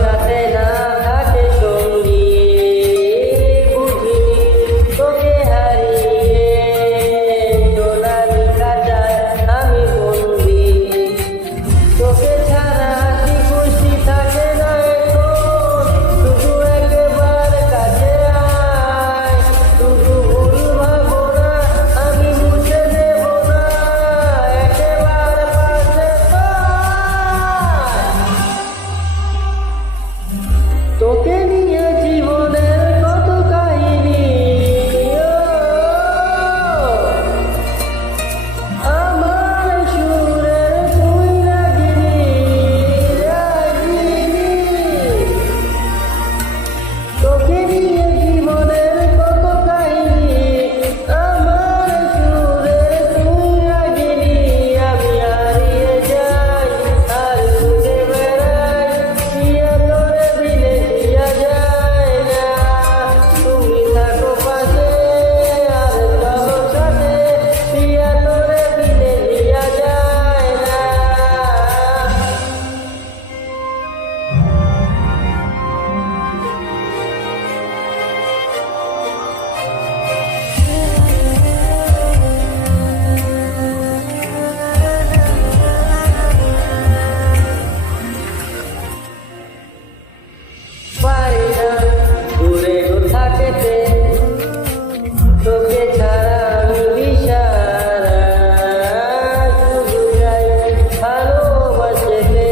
সাথে না থাকে সঙ্গী, বুঝি তোকে হারিয়ে সোনালি খাঁচায় আমি বন্দি। তোকে ছাড়া হাসি খুশি থাকে না এখন, শুধু একবার কাছে আয়। শুধু ভুল ভাবো না, আমি মুছে দেব না, একবার পাশে পায়। তোকে নিয়ে জীবনের কত কাহিনী, আমার সুরের তুই রাগিনী, রাগিনী। তোকে নিয়ে জীবনের কত কাহিনী, আমার সুরের তুই রাগিনী। আমি হারিয়ে যাই আর খুঁজে বেড়াই, প্রিয়া তোরে দিলে জিয়া যায় না। তুমি থাকো পাশে আর চলো সাথে, প্রিয়া তোরে দিলে জিয়া যায় না। পারি না দূরে থাকতে, তোকে ছাড়া আমি দিশাহারা। শুধু চাই ভালোবাসতে,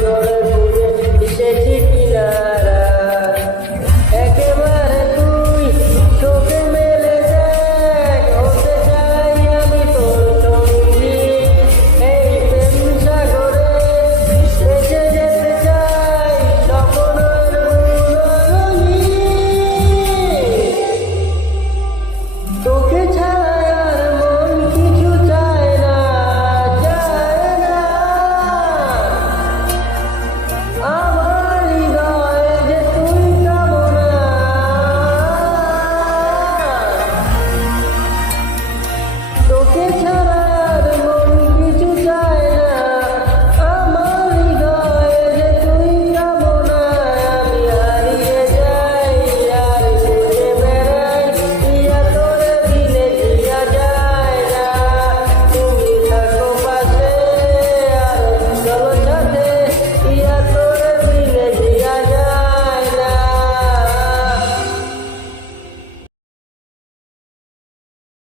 তোর খুঁজে এসেছি কিনারা। একেবারে তুই চোখে মেলে দেখ, হতে চাই আমি তোর সঙ্গী। এই প্রেম সাগরে ভেসে যেতে চাই স্বপ্নের বুলবুলি। তোকে ছাড়া আর মন কিছু চায় না, চায় না। আমার হৃদয়ে যে তুই কামনা, তোকে ছাড়া